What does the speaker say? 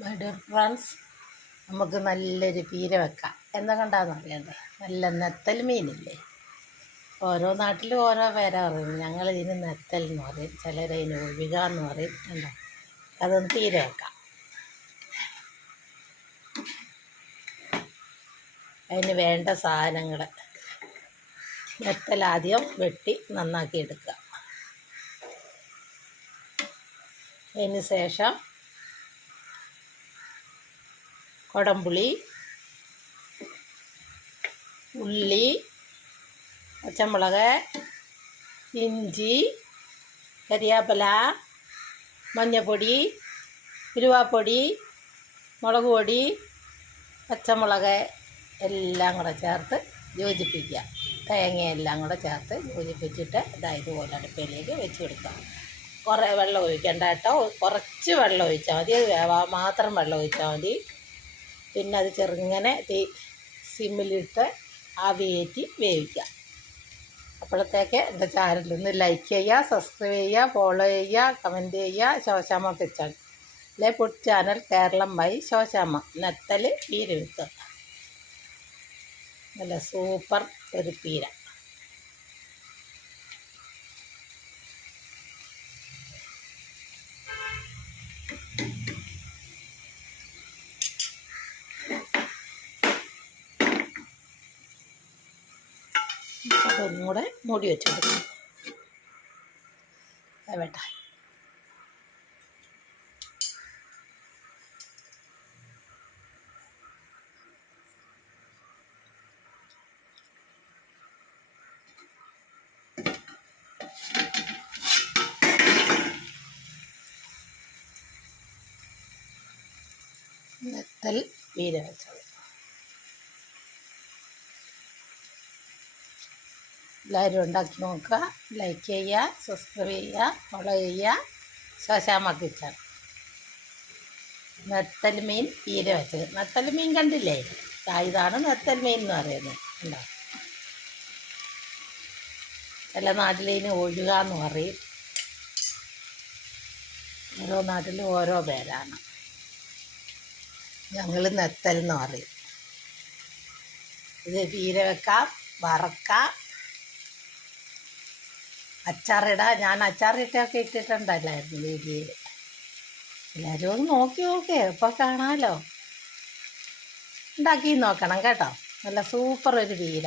My dear friends, നമുക്ക് നല്ലൊരു പീര വെക്കാം. എന്താ കണ്ടാന്ന് അറിയണ്ടേ? നല്ല നെത്തൽ മീനില്ലേ? ഓരോ നാട്ടിലും ഓരോ പേരാ പറയും. ഞങ്ങളിതിന് നെത്തൽ എന്ന് പറയും, ചിലരതിന് ഒഴുക എന്ന് പറയും. എന്താ അതൊന്ന് പീര വെക്കാം. അതിന് വേണ്ട സാധനങ്ങൾ: നെത്തൽ ആദ്യം വെട്ടി നന്നാക്കി എടുക്കുക. അതിന് ശേഷം കൊടംപുളി, ഉള്ളി, പച്ചമുളക്, ഇഞ്ചി, കരിയാപ്പില, മഞ്ഞൾപ്പൊടി, ഉലുവാപ്പൊടി, മുളക് പൊടി, പച്ചമുളക് എല്ലാം കൂടെ ചേർത്ത് യോജിപ്പിക്കുക. തേങ്ങയെല്ലാം കൂടെ ചേർത്ത് യോജിപ്പിച്ചിട്ട് ഇതുപോലെ അടുപ്പിലേക്ക് വെച്ച് കൊടുക്കുക. കുറേ വെള്ളം ഒഴിക്കണ്ട കേട്ടോ, കുറച്ച് വെള്ളം ഒഴിച്ചാൽ മതി. അത് വേവാൻ മാത്രം വെള്ളം ഒഴിച്ചാൽ മതി. പിന്നെ അത് ചെറുങ്ങനെ സിമ്മിലിട്ട് ആവിയേറ്റി വേവിക്കുക. അപ്പോഴത്തേക്ക് എൻ്റെ ചാനലൊന്ന് ലൈക്ക് ചെയ്യുക, സബ്സ്ക്രൈബ് ചെയ്യുക, ഫോളോ ചെയ്യുക, കമൻറ്റ് ചെയ്യുക. ശോശാമ്മ കിച്ചൺ അല്ലെ food channel Keralam by Shoshamma. നെത്തൽ പീര വെക്കുക. നല്ല സൂപ്പർ ഒരു പീര. അതൊന്നും കൂടെ മൂടി വെച്ചെടുക്കും. വേണ്ട, നെത്തൽ പീര വെച്ചത് എല്ലാവരും ഉണ്ടാക്കി നോക്കുക. ലൈക്ക് ചെയ്യുക, സബ്സ്ക്രൈബ് ചെയ്യുക, ഫോളോ ചെയ്യുക. ശോശാമ്മ കിച്ചൺ. നെത്തൽ മീൻ പീര വെച്ചത്. നെത്തൽ മീൻ കണ്ടില്ലേ? ഇതാണ് നെത്തൽ മീൻ എന്ന് പറയുന്നത്. ഉണ്ടോ? ചില നാട്ടിലിന് ഒഴുക എന്ന് പറയും. ഓരോ നാട്ടിലും ഓരോ പേരാണ്. ഞങ്ങൾ നെത്തൽ എന്ന് പറയും. ഇത് പീര വെക്കാം, വറക്കാം, അച്ചാറിടാം. ഞാൻ അച്ചാറിട്ടൊക്കെ ഇട്ടിട്ടുണ്ടല്ലായിരുന്നു വീഡിയോയിൽ. എല്ലാവരും ഒന്ന് നോക്കി നോക്കേ, ഇപ്പോൾ കാണാമല്ലോ. ഉണ്ടാക്കി നോക്കണം കേട്ടോ. നല്ല സൂപ്പർ ഒരു പീര.